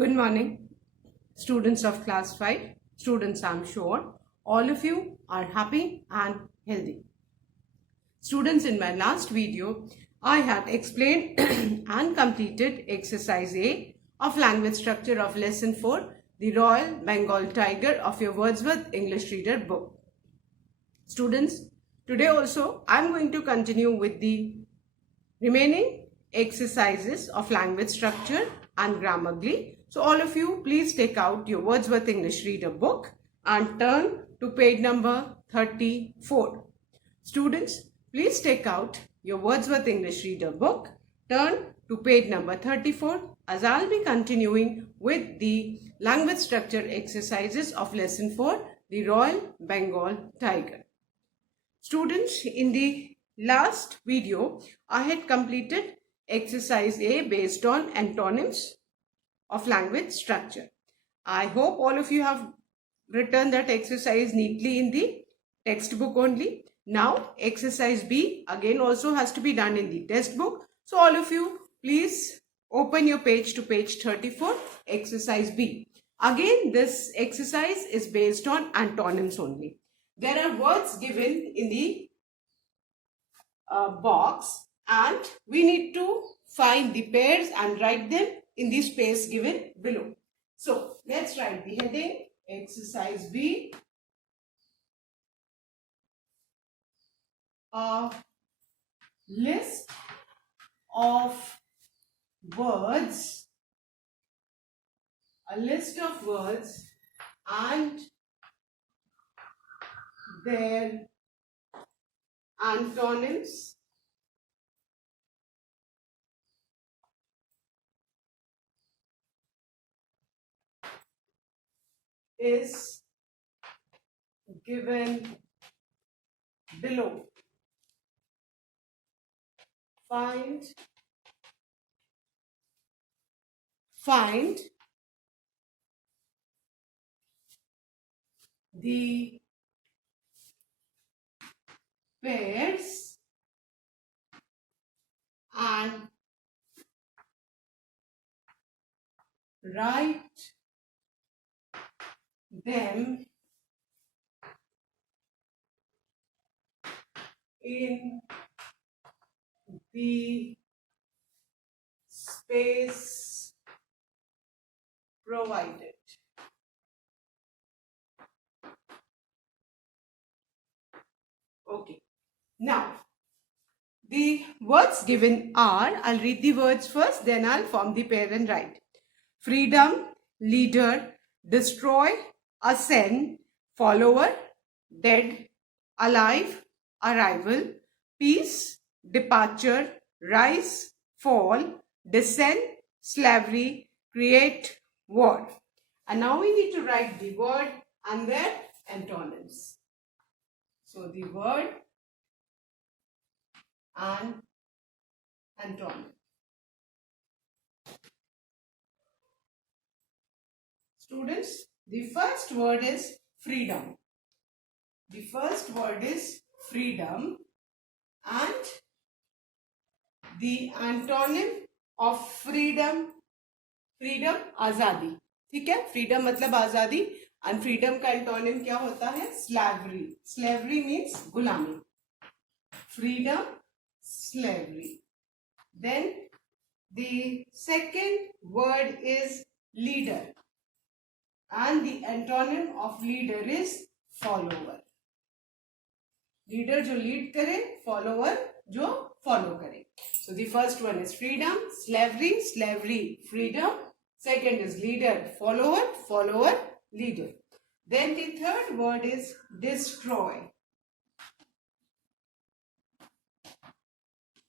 Good morning, students of class 5. Students, I'm sure all of you are happy and healthy. Students, in my last video, I had explained and completed exercise A of language structure of lesson 4, the Royal Bengal Tiger of your Wordsworth English Reader book. Students, today also I'm going to continue with the remaining exercises of language structure and Grammarly. So all of you, please take out your Wordsworth English Reader book and turn to page number 34. Students, please take out your Wordsworth English Reader book, turn to page number 34 as I'll be continuing with the language structure exercises of lesson 4, the Royal Bengal Tiger. Students, in the last video, I had completed exercise A based on antonyms of language structure. I hope all of you have written that exercise neatly in the textbook only. Now, exercise B again also has to be done in the textbook. So, all of you, please open your page to page 34, exercise B. Again, this exercise is based on antonyms only. There are words given in the box and we need to find the pairs and write them in the space given below. So let's write the heading, exercise B. A list of words, and their antonyms is given below. Find the pairs and write them in the space provided. Okay. Now, the words given are, I'll read the words first, then I'll form the pair and write. Freedom, leader, destroy, ascend, follower, dead, alive, arrival, peace, departure, rise, fall, descend, slavery, create, war. And now we need to write the word and their antonyms. So the word and antonym. Students, the first word is freedom. The first word is freedom and the antonym of freedom, आजादी. ठीक है, freedom मतलब आजादी and freedom का antonym क्या होता है? Slavery. Slavery means गुलामी. Freedom, slavery. Then the second word is leader and the antonym of leader is follower. Leader जो lead करे, follower जो follow करे. So the first one is freedom, slavery, freedom. Second is leader, follower, leader. Then the third word is destroy.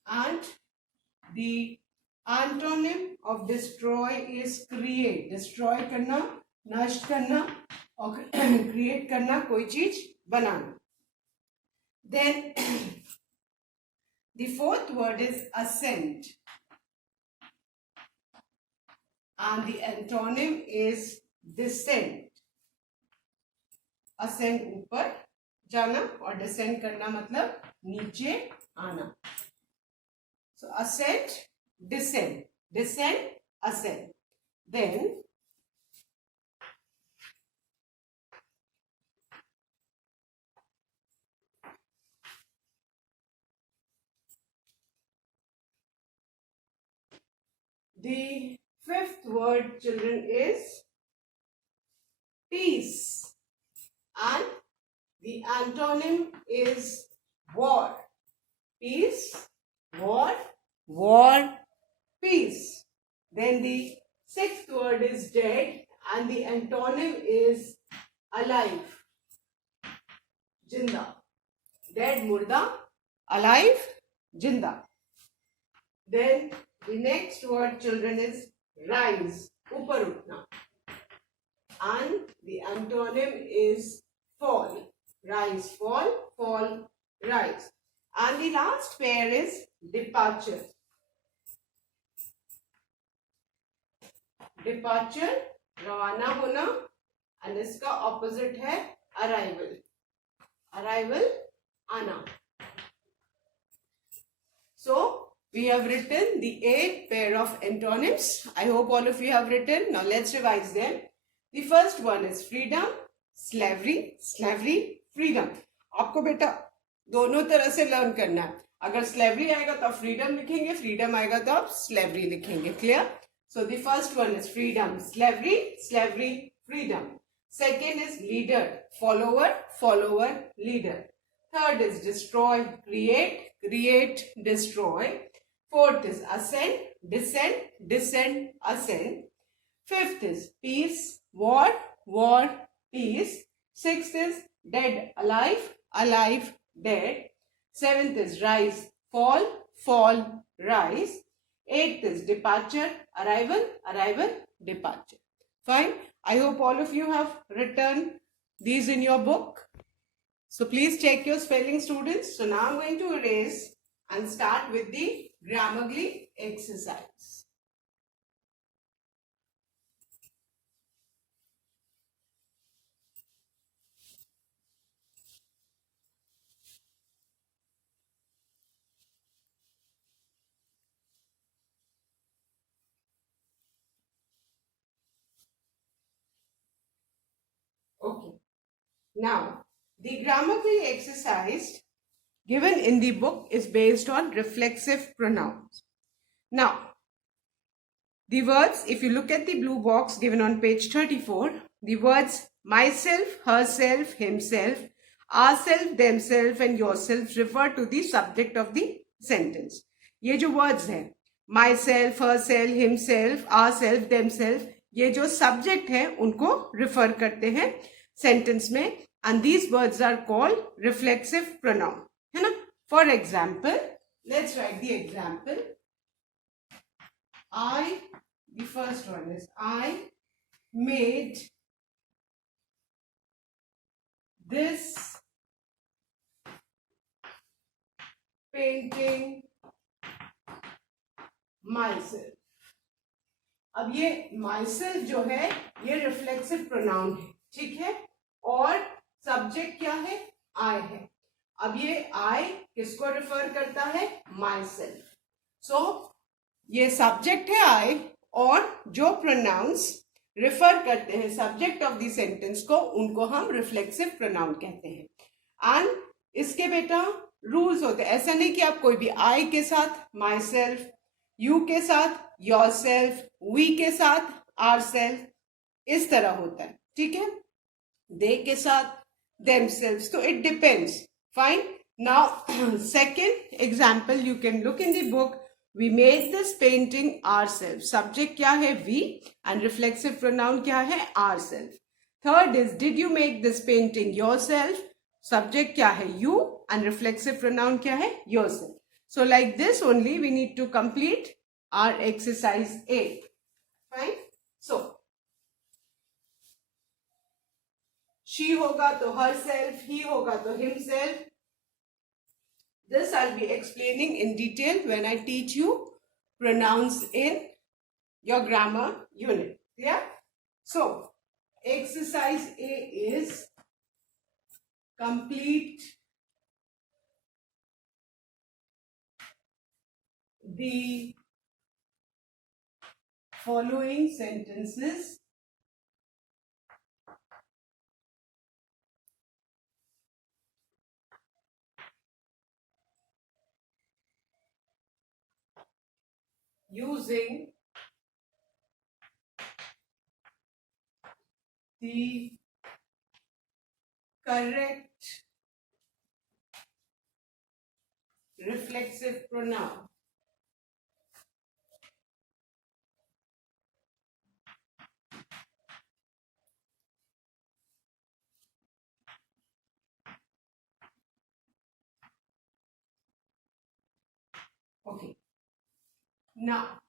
And the antonym of destroy is create. Destroy करना, नष्ट करना और create करना, कोई चीज बनाना. Then the fourth word is ascend and the antonym is descend. Ascend ऊपर जाना और descend करना मतलब नीचे आना. So ascend, descend, ascend. Then The fifth word, children, is peace. And the antonym is war. Peace, war, war, peace. Then the sixth word is dead, and the antonym is alive. Jinda. Dead, murda. Alive, jinda. Then the next word, children, is rise. Upar utna. And the antonym is fall. Rise, fall, fall, rise. And the last pair is departure. Departure, रवाना होना, and इसका opposite है arrival. Arrival, आना. So we have written the 8 pair of antonyms. I hope all of you have written. Now let's revise them. The first one is freedom, slavery, slavery, freedom. आपको बेटा दोनों तरह से लर्न करना है. अगर slavery आएगा तो आप freedom लिखेंगे, freedom आएगा तो आप slavery लिखेंगे. Clear? So the first one is freedom, slavery, slavery, freedom. Second is leader, follower, follower, leader. Third is destroy, create, create, destroy. Fourth is ascend, descend, descend, ascend. Fifth is peace, war, war, peace. Sixth is dead, alive, alive, dead. Seventh is rise, fall, fall, rise. Eighth is departure, arrival, arrival, departure. Fine. I hope all of you have written these in your book. So please check your spelling, students. So now I'm going to erase and start with the Grammarly exercise. Okay. Now, the Grammarly exercise given in the book is based on reflexive pronouns. Now, the words, if you look at the blue box given on page 34, the words myself, herself, himself, ourself, themself and yourself refer to the subject of the sentence. ये जो words हैं, myself, herself, himself, ourself, themself, ये जो subject है उनको refer करते हैं sentence में, and these words are called reflexive pronoun. है ना? For example, let's write the example. The first one is I made this painting myself. अब ये myself जो है ये reflexive pronoun है, ठीक है, और subject क्या है? I है. अब ये I किसको refer करता है? Myself. So ये subject है I और जो pronouns refer करते हैं subject of the sentence को उनको हम reflexive pronoun कहते हैं. And इसके बेटा rules होते हैं. ऐसा नहीं कि आप कोई भी I के साथ myself, you के साथ yourself, we के साथ ourself, इस तरह होता है, ठीक है. they के साथ themselves. So it depends. Fine. Now second example, you can look in the book. We made this painting ourselves. Subject क्या है? We, and reflexive pronoun क्या है? Ourselves. Third is, did you make this painting yourself? Subject क्या है? You, and reflexive pronoun क्या है? Yourself. So like this only we need to complete our exercise 8. Fine. So she होगा तो herself, he होगा तो himself. This I'll be explaining in detail when I teach you pronouns in your grammar unit. Yeah? So, exercise A is complete the following sentences using the correct reflexive pronoun. Okay. Now,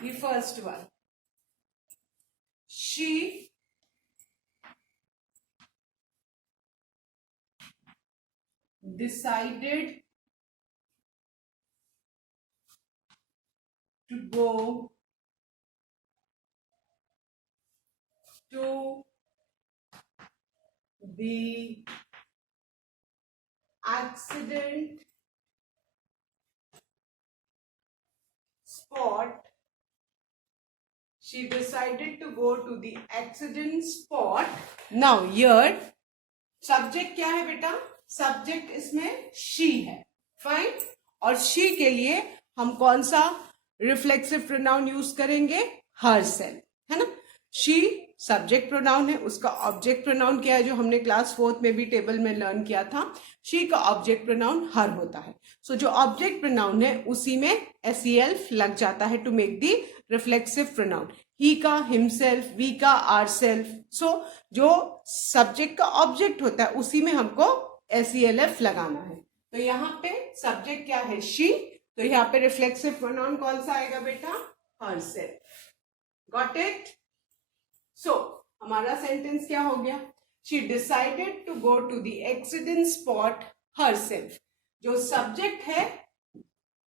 the first one. She decided to go to the accident spot. She decided to go to the accident spot. Now here subject क्या है बेटा? सब्जेक्ट इसमें she है. फाइन. और she के लिए हम कौन सा रिफ्लेक्सिव प्रोनाउन यूज करेंगे? herself, है ना. she सब्जेक्ट प्रोनाउन है. उसका ऑब्जेक्ट प्रोनाउन क्या है जो हमने क्लास 4 में भी टेबल में लर्न किया था? she का ऑब्जेक्ट प्रोनाउन हर होता है. सो जो ऑब्जेक्ट प्रोनाउन है उसी में सेल्फ लग जाता है to make the reflexive pronoun. He का हिमसेल्फ, वी का आर सेल्फ. सो जो सब्जेक्ट का ऑब्जेक्ट होता है उसी में हमको एफ लगाना है. तो यहाँ पे सब्जेक्ट क्या है? शी. तो यहाँ पे रिफ्लेक्सिव प्रोनाउन कौन सा आएगा बेटा? हरसेल्फ. Got it? सो हमारा सेंटेंस क्या हो गया? She decided to go to the accident spot herself. जो सब्जेक्ट है,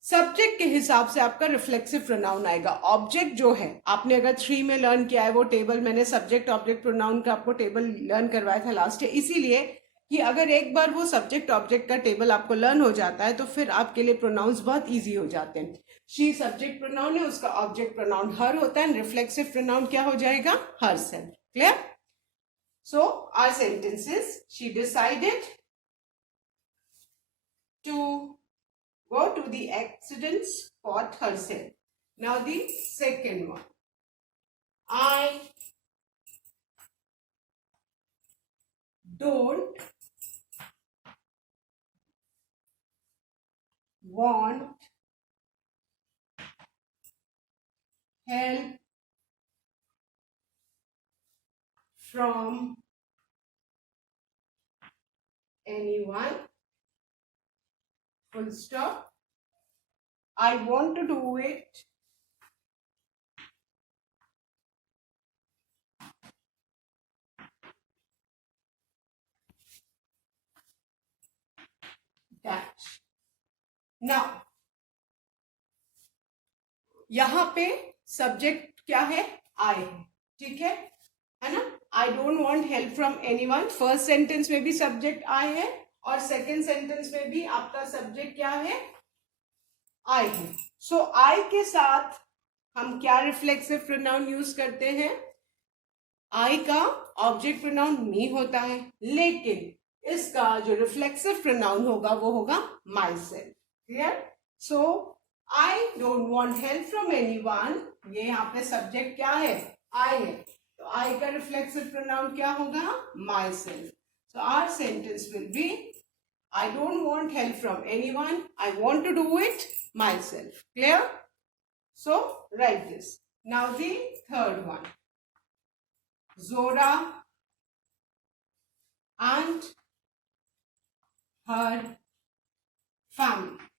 सब्जेक्ट के हिसाब से आपका रिफ्लेक्सिव प्रोनाउन आएगा. ऑब्जेक्ट जो है आपने अगर 3 में लर्न किया है वो टेबल, मैंने सब्जेक्ट ऑब्जेक्ट प्रोनाउन का आपको टेबल लर्न करवाया था लास्ट ईयर, इसीलिए कि अगर एक बार वो सब्जेक्ट ऑब्जेक्ट का टेबल आपको लर्न हो जाता है तो फिर आपके लिए प्रोनाउंस बहुत इजी हो जाते हैं. शी सब्जेक्ट प्रोनाउन है, उसका ऑब्जेक्ट प्रोनाउन हर होता है. रिफ्लेक्सिव प्रोनाउन क्या हो जाएगा? Herself. Clear? So our sentences, she decided टू go to the accident spot herself. Now the second one. I don't want help from anyone. Full stop. I want to do it dash. Now यहां पे सब्जेक्ट क्या है? I है. ठीक है ना. I don't want help from anyone. First sentence में भी सब्जेक्ट I है और सेकेंड सेंटेंस में भी आपका सब्जेक्ट क्या है? I है. सो I के साथ हम क्या रिफ्लेक्सिव प्रोनाउन यूज करते हैं? I का ऑब्जेक्ट प्रोनाउन मी होता है, लेकिन इसका जो रिफ्लेक्सिव प्रोनाउन होगा वो होगा my self. Clear? So I don't want help from anyone. ये यहाँ पे सब्जेक्ट क्या है? आई है. तो आई का रिफ्लेक्सिव प्रोनाउन क्या होगा? Myself. So our sentence will be I don't want help from anyone. I want to do it myself. Clear? So write this. Now the third one. Zora and her family.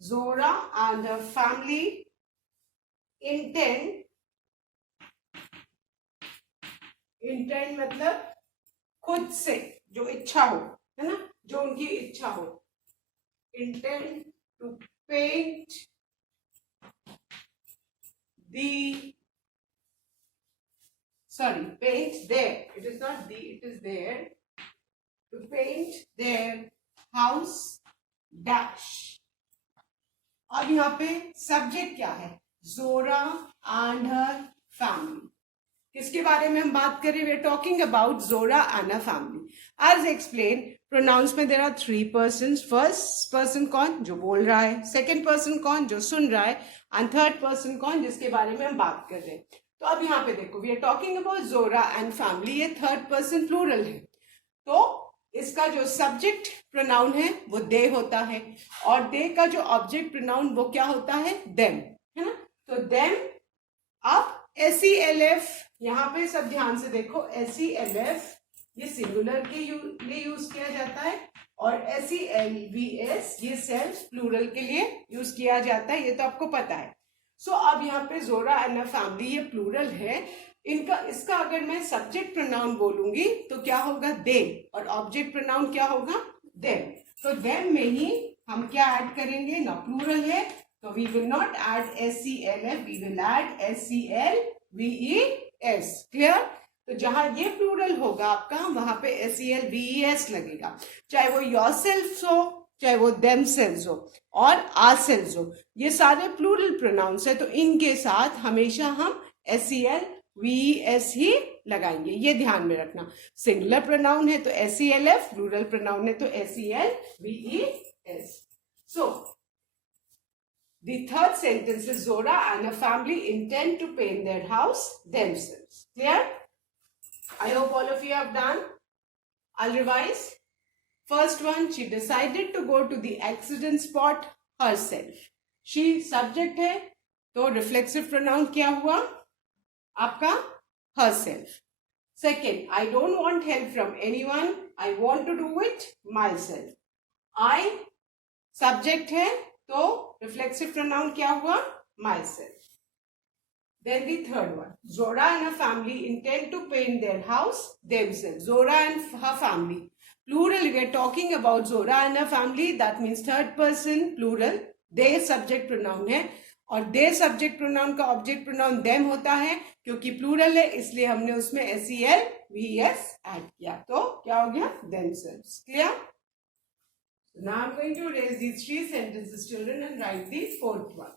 Zora and her family intend मतलब खुद से, जो इच्छा हो, है ना, जो उनकी इच्छा हो. Intend to paint paint their, it is not the, it is their, to paint their house dash. अब यहाँ पे सब्जेक्ट क्या है? जोरा एंड हर फैमिली. किसके बारे में हम बात कर रहे हैं? We are talking about Zora and her family. As explain, pronouns में there are 3 person. First person कौन, जो बोल रहा है. सेकंड पर्सन कौन, जो सुन रहा है. एंड थर्ड पर्सन कौन, जिसके बारे में हम बात कर रहे हैं. तो अब यहाँ पे देखो, we are talking about Zora and family. ये थर्ड पर्सन प्लूरल है, तो इसका जो सब्जेक्ट प्रोनाउन है वो दे होता है, और दे का जो ऑब्जेक्ट प्रोनाउन वो क्या होता है, देम, है ना. तो देम. अब SELF यहाँ पे सब ध्यान से देखो. SELF ये सिंगुलर के लिए यूज किया जाता है, और SELVS ये सेल्फ प्लूरल के लिए यूज किया जाता है. ये तो आपको पता है. सो अब यहाँ पे जोरा एंड अ फैमिली ये प्लूरल है. इसका अगर मैं सब्जेक्ट प्रोनाउन बोलूंगी तो क्या होगा, दे, और ऑब्जेक्ट प्रोनाउन क्या होगा, देम. तो देम में ही हम क्या ऐड करेंगे ना, प्लूरल है तो we will not add SELF, we will add SELVES. Clear. तो जहां ये प्लूरल होगा आपका, वहां पे SELVES लगेगा, चाहे वो योरसेल्फ हो, चाहे वो देमसेल्व्स हो, और आवरसेल्व्स हो. ये सारे प्लूरल प्रोनाउंस है, तो इनके साथ हमेशा हम SELVES ही लगाएंगे. ये ध्यान में रखना. सिंगुलर प्रोनाउन है तो SELF, प्लूरल प्रोनाउन है तो SELVES. सो the third sentence is Zora and her family intend to paint their house themselves. Clear? I hope all of you have done. I'll revise. First one, she decided to go to the accident spot herself. She subject है, तो reflexive pronoun क्या हुआ आपका, herself. Second, I don't want help from anyone. I want to do it myself. I subject है, तो reflexive pronoun क्या हुआ, myself. Then the third one, Zora and her family intend to paint their house themselves. Zora and her family. Plural, we are talking about Zora and her family. That means third person, plural. They subject pronoun है, और they subject pronoun का object pronoun them होता है. क्योंकि plural है इसलिए हमने उसमें SELVES add किया. तो क्या हो गया, themselves. Clear? Now I'm going to erase these 3 sentences, children, and write the fourth one.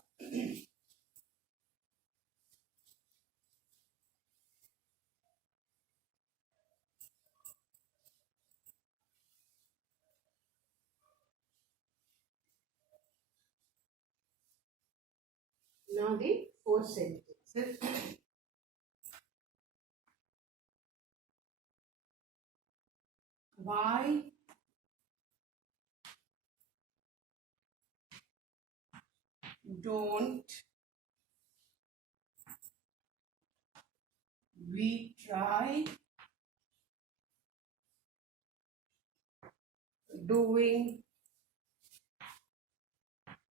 Now the fourth sentence. Why don't we try doing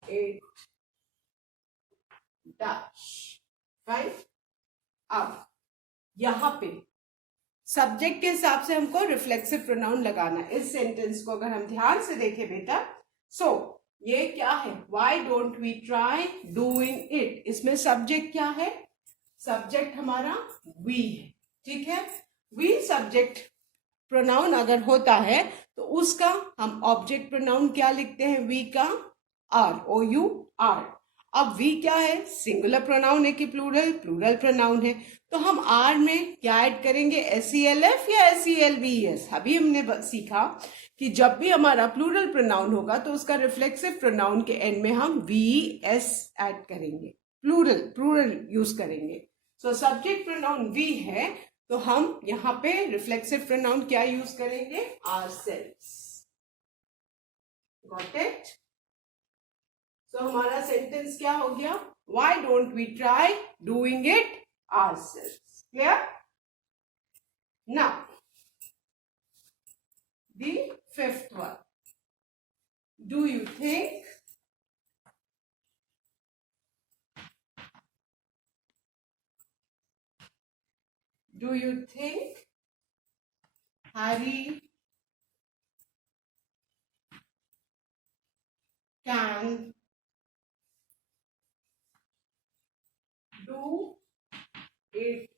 it Dutch? Right? अब यहां पे सब्जेक्ट के हिसाब से हमको रिफ्लेक्सिव प्रोनाउन लगाना. इस सेंटेंस को अगर हम ध्यान से देखें बेटा, सो ये क्या है, why don't we try doing it. इसमें सब्जेक्ट क्या है, सब्जेक्ट हमारा वी है. ठीक है. वी सब्जेक्ट प्रोनाउन अगर होता है तो उसका हम ऑब्जेक्ट प्रोनाउन क्या लिखते हैं, वी का आर, OUR. अब वी क्या है, सिंगुलर प्रोनाउन है कि प्लूरल, प्लूरल प्रोनाउन है. तो हम आर में क्या ऐड करेंगे, SELF या SELVES. अभी हमने सीखा कि जब भी हमारा प्लूरल प्रोनाउन होगा तो उसका रिफ्लेक्सिव प्रोनाउन के एंड में हम VS ऐड करेंगे, प्लूरल यूज करेंगे. सो सब्जेक्ट प्रोनाउन वी है, तो हम यहाँ पे रिफ्लेक्सिव प्रोनाउन क्या यूज करेंगे, ourselves. Got it? So हमारा सेंटेंस क्या हो गया, why don't we try doing it ourselves. Clear? Now the fifth one, do you think Harry can do it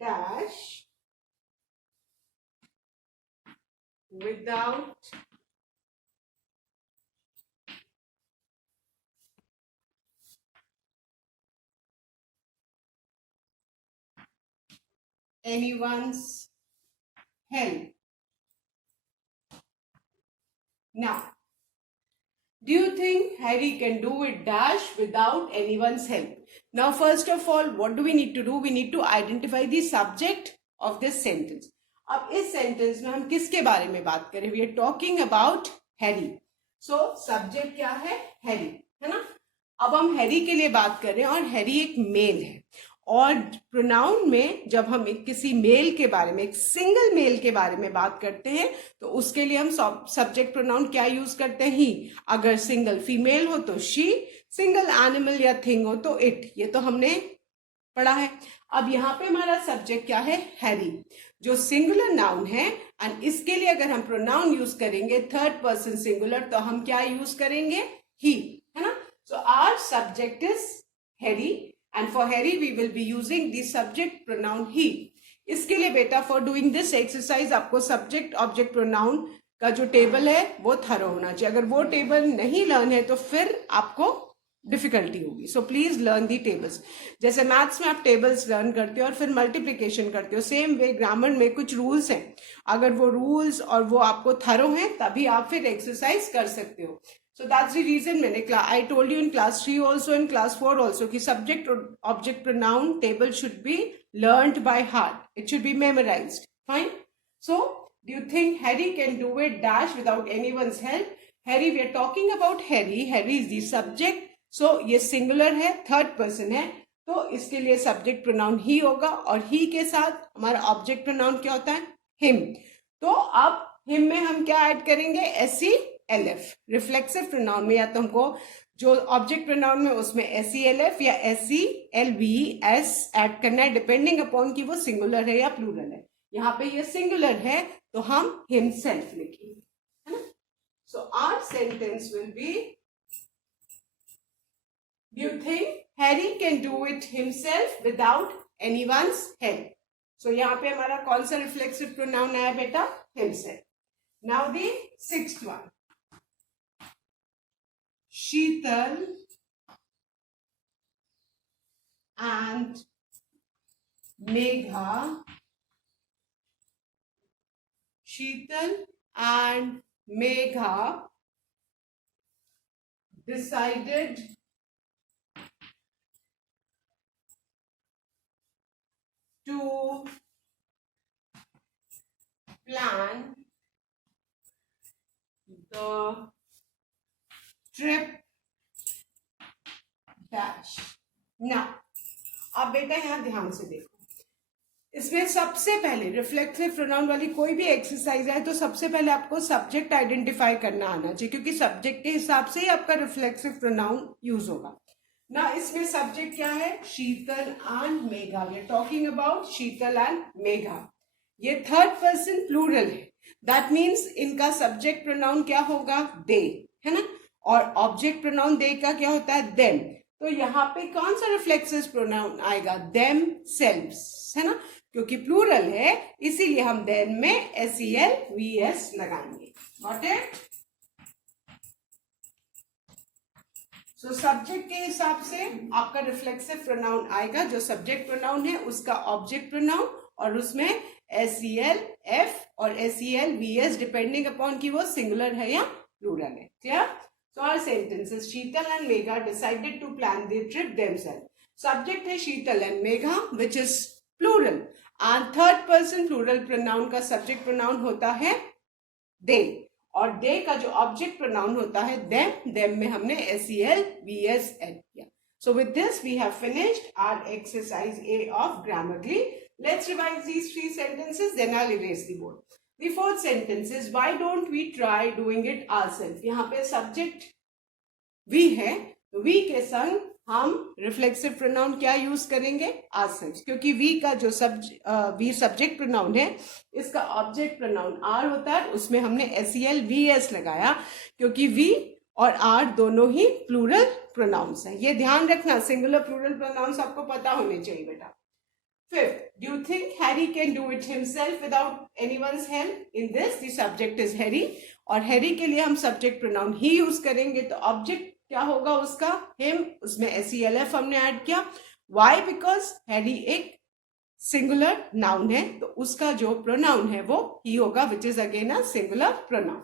dash without anyone's help? Now, do you think Harry can do it dash without anyone's help? Now, first of all, what do we need to do? We need to identify the subject of this sentence. अब इस सेंटेंस में हम किसके बारे में बात करें? We are talking about Harry. So, subject क्या है? Harry, है ना? अब हम हैरी के लिए बात कर रहे हैं और हैरी एक मेल है, और प्रोनाउन में जब हम किसी मेल के बारे में, एक सिंगल मेल के बारे में बात करते हैं, तो उसके लिए हम सब्जेक्ट प्रोनाउन क्या यूज करते हैं? ही. अगर सिंगल फीमेल हो तो शी, सिंगल एनिमल या थिंग हो तो इट. ये तो हमने पढ़ा है. अब यहाँ पे हमारा सब्जेक्ट क्या है? हैरी, जो सिंगुलर नाउन है. एंड इसके लिए अगर हम प्रोनाउन यूज करेंगे थर्ड पर्सन सिंगुलर, तो हम क्या यूज करेंगे? ही, है ना? So our subject is Harry, and for Harry we will be using the subject pronoun he. इसके लिए बेटा for doing this exercise आपको subject object pronoun का जो टेबल है वो थरो होना चाहिए. अगर वो टेबल नहीं लर्न है तो फिर आपको डिफिकल्टी होगी. So please learn the tables. जैसे मैथ्स में आप टेबल्स लर्न करते हो और फिर मल्टीप्लिकेशन करते हो, सेम वे ग्रामर में कुछ रूल्स हैं. अगर वो रूल्स और वो आपको थरो हैं तभी आप फिर एक्सरसाइज कर सकते हो. So that's the reason I told you in class 3 also, in class 4 also, कि subject object pronoun table should be learnt by heart. It should be memorized. Fine. So do you think Harry can do it dash without anyone's help? Harry, we are talking about Harry. Harry is the subject. So ये singular है, third person है, तो इसके लिए subject pronoun he होगा, और he के साथ हमारा object pronoun क्या होता है? him. तो अब him में हम क्या ऐड करेंगे? SELF. रिफ्लेक्सिव प्रोनाउन में या तो हमको जो ऑब्जेक्ट प्रोनाउन में उसमें SELF या SELVS ऐड करना है, डिपेंडिंग अपॉन कि वो सिंगुलर है या प्लूरल है. यहाँ पे ये सिंगुलर है तो हम हिमसेल्फ लिखेंगे, है ना? So our sentence will be, do you think Harry can do it himself without anyone's help? So यहाँ पे हमारा कौन सा रिफ्लेक्सिव प्रोनाउन आया बेटा? Himself. Now the sixth one, Sheetal and Megha. Sheetal and Megha decided to plan the trip dash. ना अब बेटा यहां ध्यान से देखो, इसमें सबसे पहले रिफ्लेक्सिव प्रोनाउन वाली कोई भी एक्सरसाइज है तो सबसे पहले आपको सब्जेक्ट आइडेंटिफाई करना आना चाहिए, क्योंकि सब्जेक्ट के हिसाब से ही आपका रिफ्लेक्सिव प्रोनाउन यूज होगा ना. इसमें सब्जेक्ट क्या है? Sheetal and Megha. We are talking about Sheetal and Megha. ये थर्ड पर्सन प्लूरल है, दैट मीन्स इनका सब्जेक्ट प्रोनाउन क्या होगा? दे, है ना? और ऑब्जेक्ट प्रोनाउन दे का क्या होता है? देम. तो यहाँ पे कौन सा रिफ्लेक्सिव प्रोनाउन आएगा? देम सेल्व्स, है ना? क्योंकि प्लूरल है इसीलिए हम देम में SELVS लगाएंगे. Got it? सो सब्जेक्ट के हिसाब से आपका रिफ्लेक्सिव प्रोनाउन आएगा. जो सब्जेक्ट प्रोनाउन है उसका ऑब्जेक्ट प्रोनाउन, और उसमें SELF और SELVS डिपेंडिंग अपॉन कि वो सिंगुलर है या प्लूरल है. Clear? So our sentences, Sheetal and Megha decided to plan their trip themselves. Subject है Sheetal and Megha, which is plural, and third person plural pronoun का subject pronoun होता है they, और they का जो object pronoun होता है them. them में हमने SELVS add किया. So with this we have finished our exercise A of Grammarly. Let's revise these three sentences, then I'll erase the board. The fourth sentence is, why don't we try doing it ourselves? यहाँ पे subject we है, तो we के संग हम reflexive pronoun क्या यूज करेंगे? ourselves. क्योंकि we का जो we सब्जेक्ट प्रोनाउन है, इसका ऑब्जेक्ट प्रोनाउन आर होता है, उसमें हमने SELVS लगाया क्योंकि we और आर दोनों ही प्लूरल प्रोनाउंस हैं. ये ध्यान रखना, सिंगुलर प्लूरल प्रोनाउंस आपको पता होने चाहिए बेटा. Fifth, do you think Harry can do it himself without anyone's help? In this, the subject is Harry, और Harry के लिए हम subject pronoun ही यूज करेंगे, तो object क्या होगा उसका? him. उसमें SELF हमने ऐड किया. Why? Because Harry एक singular noun है, तो उसका जो pronoun है वो he होगा, which is again a singular pronoun.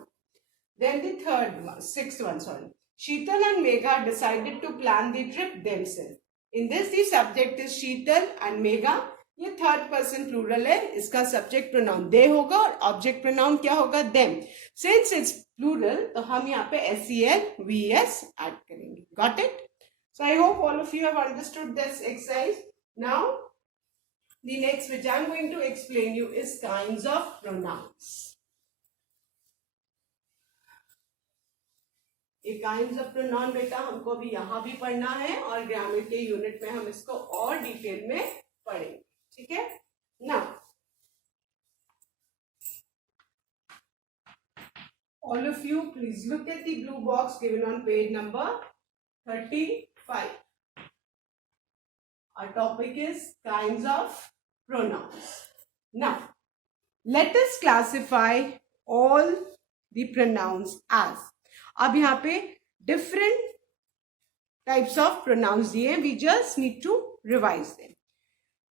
Then the sixth one, sorry. Sheetal and Megha decided to plan the trip themselves. In this, the subject is Sheetal and Megha. ये third person plural है, इसका subject pronoun दे होगा और object pronoun क्या होगा, them. Since it's plural तो हम यहाँ पे SEL VS ऐड करेंगे. Got it? So I hope all of you have understood this exercise. Now the next which I am going to explain you is kinds of pronouns. ये kinds of pronoun बेटा हमको भी यहाँ भी पढ़ना है और ग्रामर के यूनिट में हम इसको और डिटेल में पढ़ेंगे. ठीक है. Now all of you please look at the blue box given on page number 35. Our topic is kinds of pronouns. Now let us classify all the pronouns as. अब यहाँ पे different types of pronouns दिए. We just need to revise them.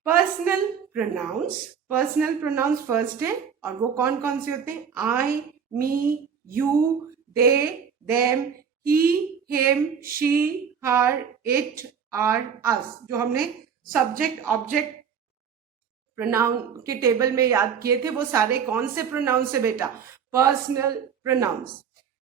Personal pronouns. Personal pronouns first है और वो कौन कौन से होते हैं? I, me, you, they, them, he, him, she, her, it, are, us. जो हमने सब्जेक्ट ऑब्जेक्ट प्रोनाउन के टेबल में याद किए थे वो सारे कौन से प्रोनाउंस है बेटा? Personal pronouns.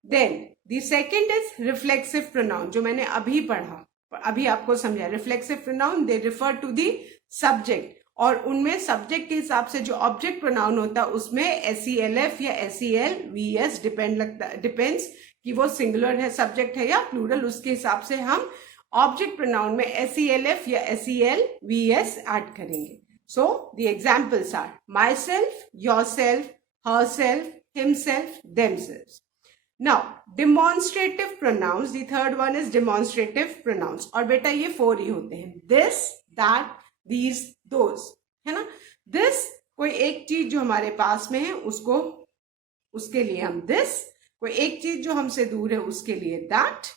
Then the second is reflexive pronoun, जो मैंने अभी पढ़ा, अभी आपको समझा. Reflexive pronoun they refer to the subject और उनमें सब्जेक्ट के हिसाब से जो ऑब्जेक्ट प्रोनाउन होता है उसमें SELF या SEL VS डिपेंड्स कि वो सिंगुलर है सब्जेक्ट है या प्लूरल. उसके हिसाब से हम ऑब्जेक्ट प्रोनाउन में SELF या SEL VS ऐड करेंगे. So the examples are myself, yourself, herself, himself, themselves. Now demonstrative pronouns, the third one is demonstrative pronouns. और बेटा ये 4 ही होते हैं. This, that, these, those, है ना. This कोई एक चीज जो हमारे पास में है उसको, उसके लिए हम this. कोई एक चीज जो हमसे दूर है उसके लिए that.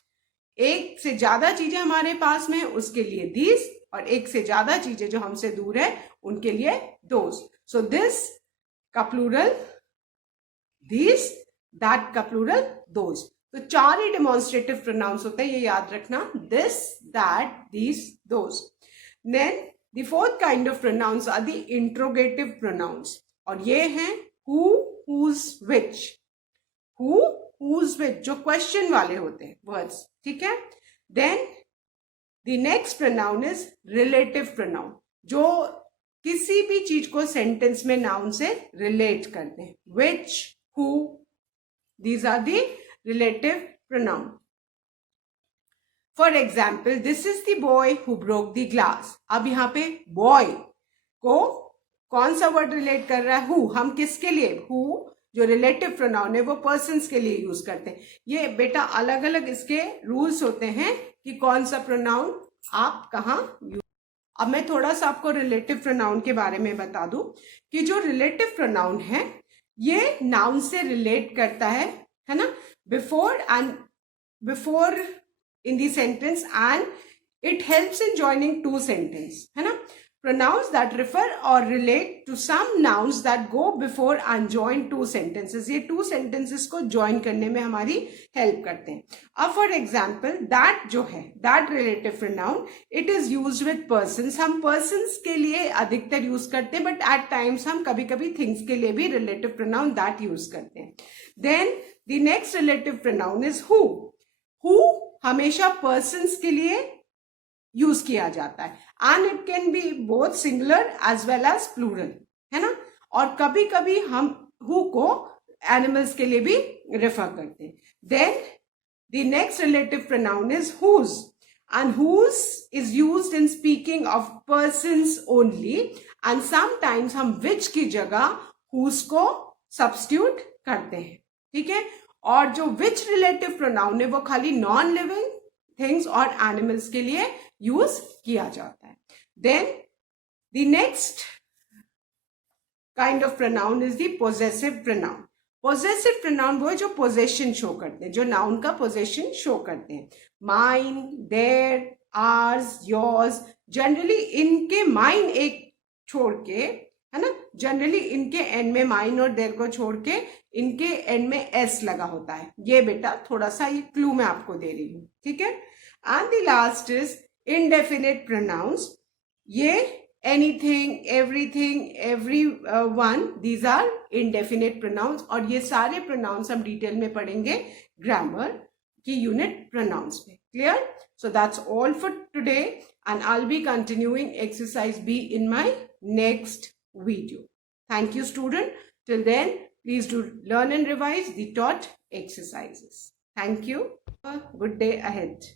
एक से ज्यादा चीजें हमारे पास में है उसके लिए these. और एक से ज्यादा चीजें जो हमसे दूर है उनके लिए those. So this का प्लूरल these, that का प्लूरल those. तो 4 ही डेमोन्स्ट्रेटिव प्रोनाउंस होते हैं, ये याद रखना. this, that, these, those. Then the fourth kind of pronouns are the interrogative pronouns. और ये हैं who, whose, which. who, whose, which जो क्वेश्चन वाले होते हैं वर्ड्स. ठीक है. Then the next pronoun is relative pronoun, जो किसी भी चीज को सेंटेंस में नाउन से रिलेट करते हैं. which, who, these are the relative pronoun. For example, this is the boy who broke the glass. अब यहाँ पे boy को कौन सा वर्ड रिलेट कर रहा है? who. हम किसके लिए? who जो रिलेटिव प्रोनाउन है वो पर्सन्स के लिए यूज करते हैं. ये बेटा अलग अलग इसके रूल्स होते हैं कि कौन सा प्रोनाउन आप कहाँ यूज. अब मैं थोड़ा सा आपको रिलेटिव प्रोनाउन के बारे में बता दूं कि जो रिलेटिव प्रोनाउन है ये नाउन से रिलेट करता है ना, before in the sentence and it helps in joining 2 sentence, है ना. प्रोनाउंस दैट रिफर और relate to some nouns that go before and join 2 sentences. ये 2 सेंटेंसेस को ज्वाइन करने में हमारी हेल्प करते हैं. अब फॉर एग्जाम्पल दैट जो है, that relative pronoun, it is used with persons. हम पर्सन्स के लिए अधिकतर यूज करते हैं बट एट टाइम्स हम कभी कभी थिंग्स के लिए भी रिलेटिव प्रोनाउन दैट यूज करते हैं. Then the next relative pronoun is who. Who हमेशा पर्सन्स के लिए यूज किया जाता है and it can be both singular as well as plural, है ना. और कभी कभी हम हु को एनिमल्स के लिए भी रेफर करते हैं. Then the next relative pronoun is whose and whose is used in speaking of persons only and sometimes हम विच की जगह हुज को सब्स्टिट्यूट करते हैं. ठीक है. और जो विच रिलेटिव प्रोनाउन है वो खाली नॉन लिविंग थिंग्स और एनिमल्स के लिए यूज किया जाता है. Then the next kind of pronoun is the possessive pronoun. Possessive pronoun वो है जो पोजेशन शो करते हैं, जो नाउन का पोजेशन शो करते हैं. Mine, their, ours, yours. Generally इनके माइन एक छोड़ के है ना. जनरली इनके एंड में माइन और देर को छोड़ के इनके एंड में एस लगा होता है. ये बेटा थोड़ा सा ये क्लू मैं आपको दे रही हूँ. ठीक है. And the last is indefinite pronouns. ये anything, everything, everyone, these are indefinite pronouns. और ये सारे pronouns हम डिटेल में पढ़ेंगे ग्रामर की यूनिट pronouns में. Clear? So that's all for today, and I'll be continuing exercise B in my next video. Thank you, student. Till then, please do learn and revise the taught exercises. Thank you. A good day ahead.